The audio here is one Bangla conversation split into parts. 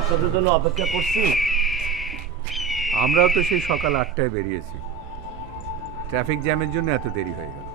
আপনাদের জন্য অপেক্ষা করছি। আমরাও তো সেই সকাল 8টায় বেরিয়েছি, ট্রাফিক জ্যামের জন্য এত দেরি হয়ে গেল।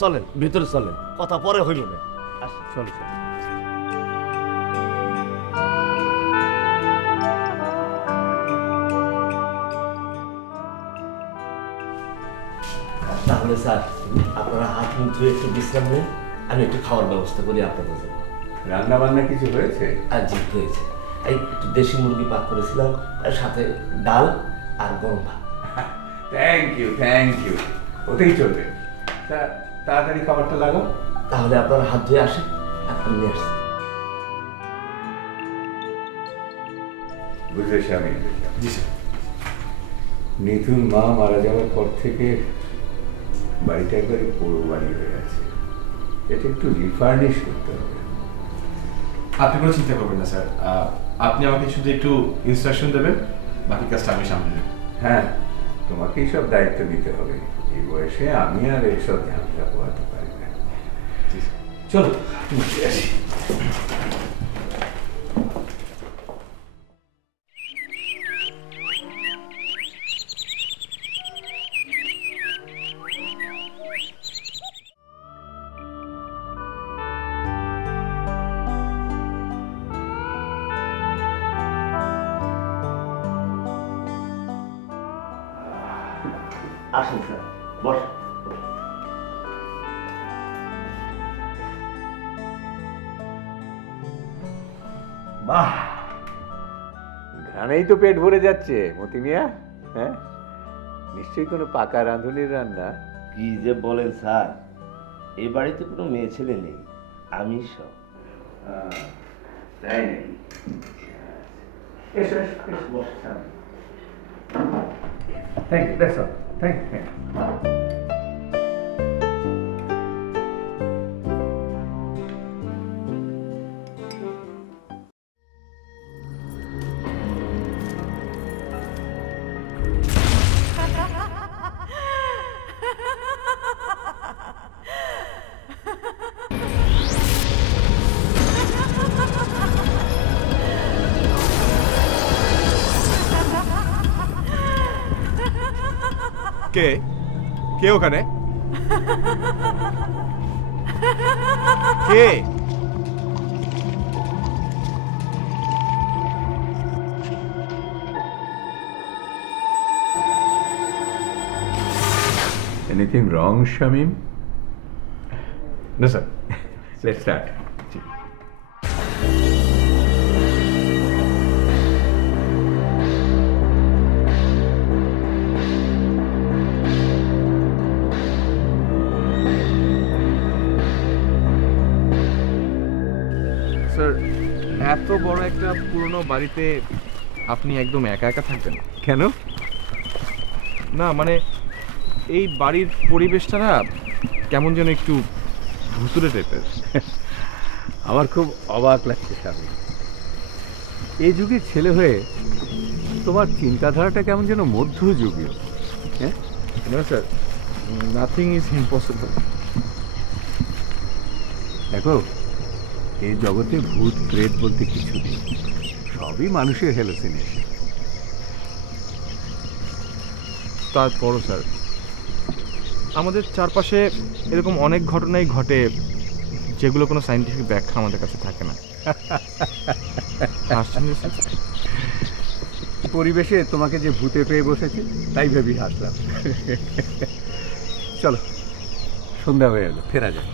চলেন ভিতরে চলেন, কথা পরে হইল না। চলো চলো। তাহলে স্যার আপনারা হাত মুখ ধুয়ে একটু বিশ্রাম নেন, আমি একটু খাওয়ার ব্যবস্থা করি আপনাদের জন্য। রান্না বান্না কিছু হয়েছে? আর জি হয়েছে, এই একটু দেশি মুরগি পাক করেছিলাম, আর সাথে ডাল আর গরম ভাত। থ্যাংক ইউ, ওতেই চলবে। তাড়াতাড়ি খাবারটা লাগাও। তাহলে আপনারা হাত ধুয়ে আসেন, আপনার নিয়ে আসছেন। বুঝলে স্বামী, নিতুন মা মারা যাওয়ার পর থেকে বাড়িটা একবারে পুরো বাড়ি হয়ে আছে, এটা একটু রিফার্নিশ করতে হবে। আপনি কোনো চিন্তা করবেন না স্যার, আপনি আমাকে শুধু একটু ইনস্ট্রাকশন দেবেন, বাকি কাজটা আমি সামলে নেব। হ্যাঁ, তোমাকেই সব দায়িত্ব নিতে হবে, এই বয়সে আমি আর এইসব ঝামেলা পোহাতে পারি না। চলো আসি। আসেন স্যার, বস। বাহ, ঘ্রাণেই তো পেট ভরে যাচ্ছে মতি মিয়া। হ্যাঁ, নিশ্চয়ই কোনো পাকা রাঁধুনির রান্না। কি যে বলেন স্যার, এই বাড়িতে কোনো মেয়ে ছেলে নেই, আমি সব। তাই নাকি? এসো এসো এসো, বসো। Thank you, that's all. Thank you. কে কে ওখানে? কে? Anything wrong, Shamim? না স্যার। Let's start. স্যার, এত বড় একটা পুরনো বাড়িতে আপনি একদম একা একা থাকবেন কেন? না, মানে এই বাড়ির পরিবেশটা না কেমন যেন একটু ভুতুরে টাইপের। আমার খুব অবাক লাগছে স্বামী, এই যুগের ছেলে হয়ে তোমার চিন্তাধারাটা কেমন যেন মধ্যযুগীয়। হ্যাঁ না স্যার, নাথিং ইজ ইম্পসিবল। দেখো, এই জগতে ভূত প্রেত বলতে কিছু নেই, সবই মানুষের হ্যালুসিনেশন। তারপরও স্যার, আমাদের চারপাশে এরকম অনেক ঘটনাই ঘটে যেগুলো কোনো সায়েন্টিফিক ব্যাখ্যা আমাদের কাছে থাকে না। হাসছেন যে স্যার? পরিবেশে তোমাকে যে ভূতে পেয়ে বসেছে তাই ভেবেই হাসলাম। চলো, সন্ধ্যা হয়ে গেল, ফেরা যায়।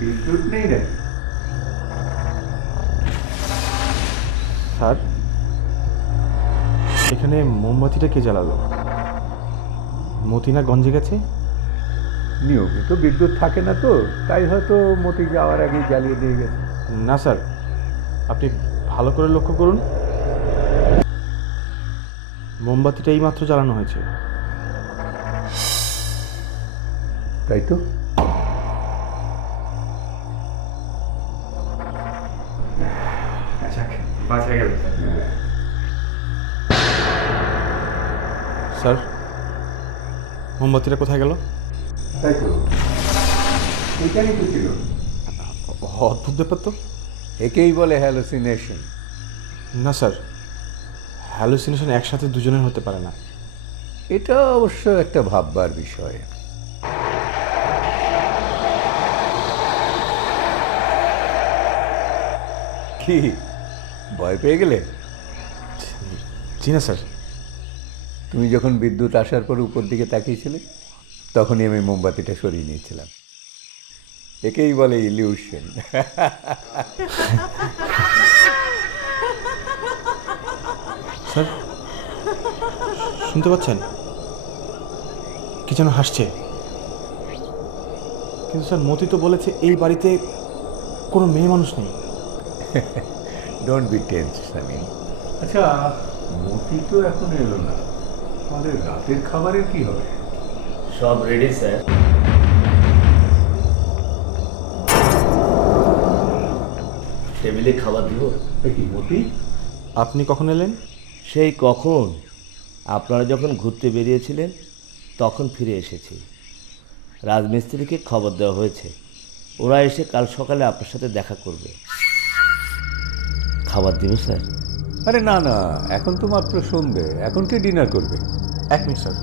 বিদ্যুৎ নেই নাকি? স্যার, এখানে মোমবাতিটা কে জ্বালালো? মতিনা গঞ্জে গেছে? নিয়মিত বিদ্যুৎ থাকে না তো, তাই হয়তো মতি যাওয়ার আগেই জ্বালিয়ে দিয়ে গেছে। না স্যার, আপনি ভালো করে লক্ষ্য করুন, মোমবাতিটা এই মাত্র জ্বালানো হয়েছে। তাই তো। বাঁচা গেল স্যার। মোমবাতিটা কোথায় গেল? তাই তো, এখানেই তো ছিল। অদ্ভুত ব্যাপার তো। একেই বলে হ্যালুসিনেশন। না স্যার, হ্যালুসিনেশন একসাথে দুজনের হতে পারে না। এটা অবশ্য একটা ভাববার বিষয়। কি ভয় পেয়ে গেলে? জি না স্যার। তুমি যখন বিদ্যুৎ আসার পর উপর দিকে তাকিয়েছিলে তখনই আমি মোমবাতিটা সরিয়ে নিয়েছিলাম। একেই বলে ইলিউশন। স্যার শুনতে পাচ্ছেন? কি যেন হাসছে। কিন্তু স্যার মতি তো বলেছে এই বাড়িতে কোনো মেয়ে মানুষ নেই। Don't be tense Samin. আচ্ছা, মতি তো এখন এলো না, আমাদের রাতের খাবারের কি হবে? সব রেডি স্যার। টেবিলে খাবার দিব। কি মতি, আপনি কখন এলেন? সেই কখন, আপনারা যখন ঘুরতে বেরিয়েছিলেন তখন ফিরে এসেছি। রাজমিস্ত্রিকে খবর দেওয়া হয়েছে, ওরা এসে কাল সকালে আপনার সাথে দেখা করবে। খাবার দিব স্যার? আরে না না, এখন তো মাত্র সন্ধে, এখন কে ডিনার করবে? এক মিনিট স্যার,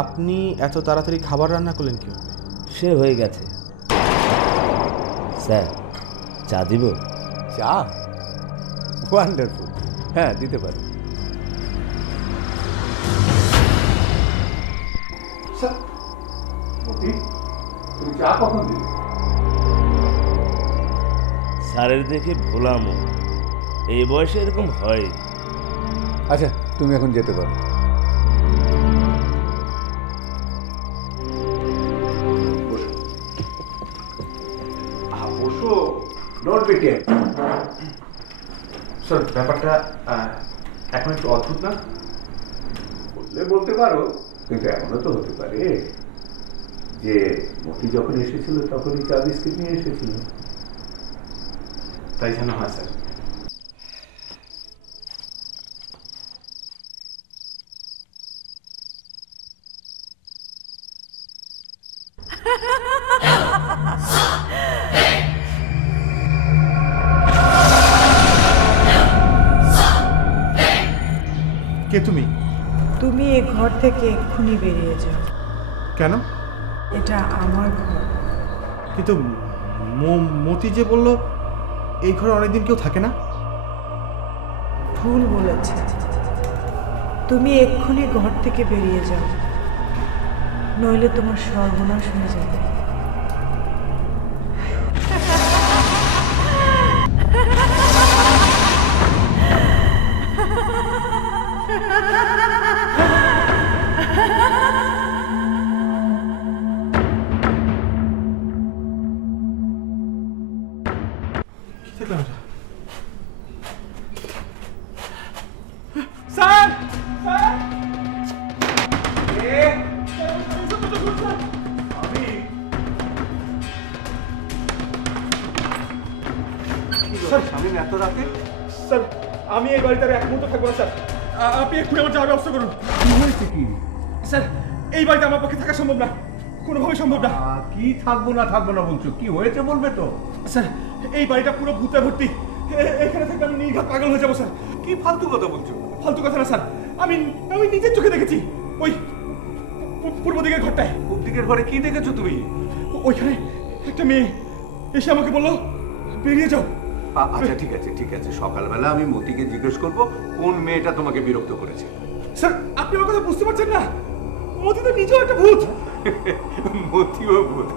আপনি এত তাড়াতাড়ি খাবার রান্না করলেন কীভাবে? সে হয়ে গেছে স্যার। চা দিব? চা? ওয়ান্ডারফুল, হ্যাঁ দিতে পারো। তুমি চা কখন দিবে? স্যারের দেখে ভোলামো, এই বয়সে এরকম হয়। আচ্ছা তুমি এখন যেতে পারো। বসো, ডোন্ট বি টেন্স। স্যার ব্যাপারটা এখন একটু অদ্ভুত না? বললে বলতে পারো, কিন্তু এমনও তো হতে পারে যে মতি যখন এসেছিল তখনই চা বিস্কিট নিয়ে এসেছিল। তাই যেন হয় স্যার। কে তুমি? তুমি এ ঘর থেকে এক্ষুনি বেরিয়ে যাও। কেন? এটা আমার ঘর। কিন্তু মতি যে বলল এই ঘরে অনেকদিন কেউ থাকে না। ভুল বলেছে। তুমি এক্ষুনি ঘর থেকে বেরিয়ে যাও, নইলে তোমার সর্বনাশ হয়ে যাবে। স্যার এত রাতে? স্যার আমি এই বাড়িতে আর এক মুহূর্ত থাকবো না স্যার। আপনি এক্ষুনি আমার যাওয়ার ব্যবস্থা করুন। কি হয়েছে কি? স্যার এই বাড়িতে আমার পক্ষে থাকা সম্ভব না, কোনোভাবে সম্ভব না। কি থাকবো না বলছো? কি হয়েছে বলবে তো? স্যার এই বাড়িটা পুরো ভূতে ভর্তি, এখানে থাকলে আমি নির্ঘাত পাগল হয়ে যাবো স্যার। কি ফালতু কথা বলছো? ফালতু কথা না স্যার, আমি নিজের চোখে দেখেছি। ওই পূর্ব দিকের ঘরটায়। পূব দিকের ঘরে কি দেখেছো তুমি? ওইখানে একটা মেয়ে এসে আমাকে বললো বেরিয়ে যাও। আচ্ছা ঠিক আছে, সকালবেলা আমি মতিকে জিজ্ঞেস করবো কোন মেয়েটা তোমাকে বিরক্ত করেছে। স্যার আপনি আমার কথা বুঝতে পারছেন না, মতি তো নিজেও একটা ভূত। মতিও ভূত?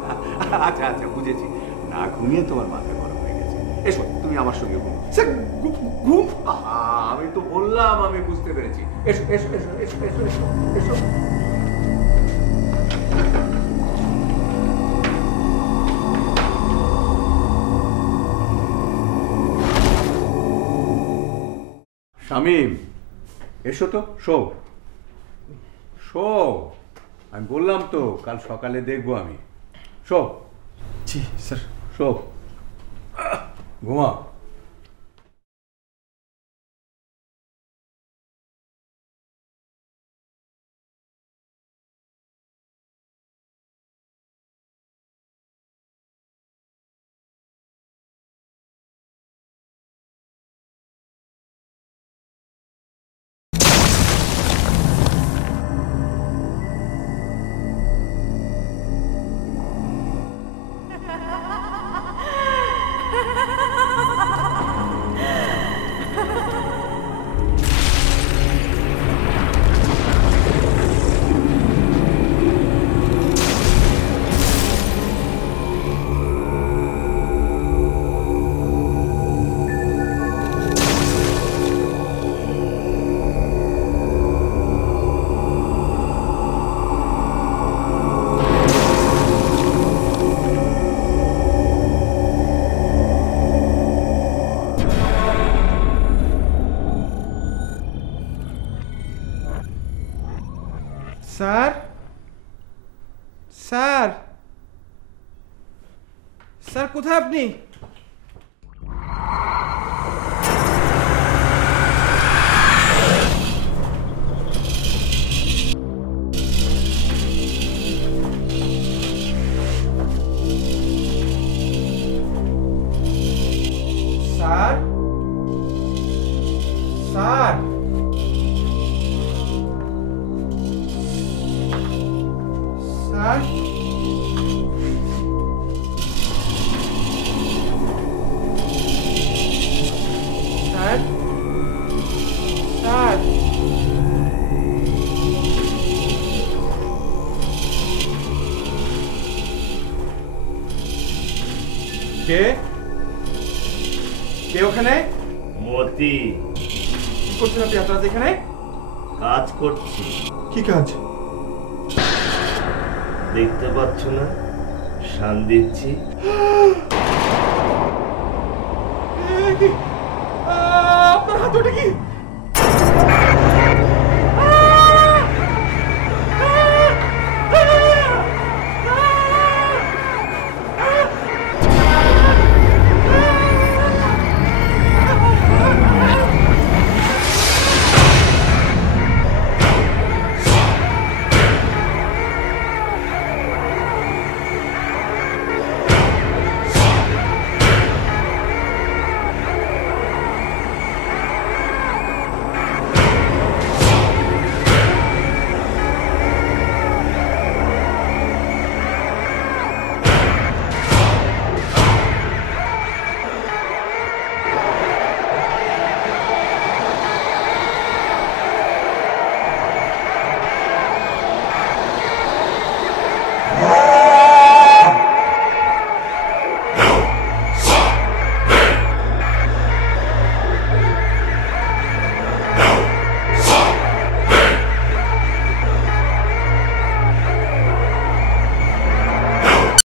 আচ্ছা বুঝেছি, না ঘুমিয়ে তোমার মাথা গরম হয়ে গেছে। এসো তুমি আমার সঙ্গে ঘুম। স্যার ঘুম? আমি তো বললাম আমি বুঝতে পেরেছি। এসো এসো এসো এসো এসো এসো এসো। শামীম এসো তো, শো। আমি বললাম তো কাল সকালে দেখবো আমি। শো। জি স্যার। শো, ঘুমা। স্যার স্যার স্যার কোথায় আপনি? Sir sir sir sir sir কে কে ওখানে? মতি, কি করছেন আপনি এত রাতে এখানে? কাজ করছি। কি কাজ? দেখতে পাচ্ছ না? শান দিচ্ছি। আপনার হাত ওটা কি?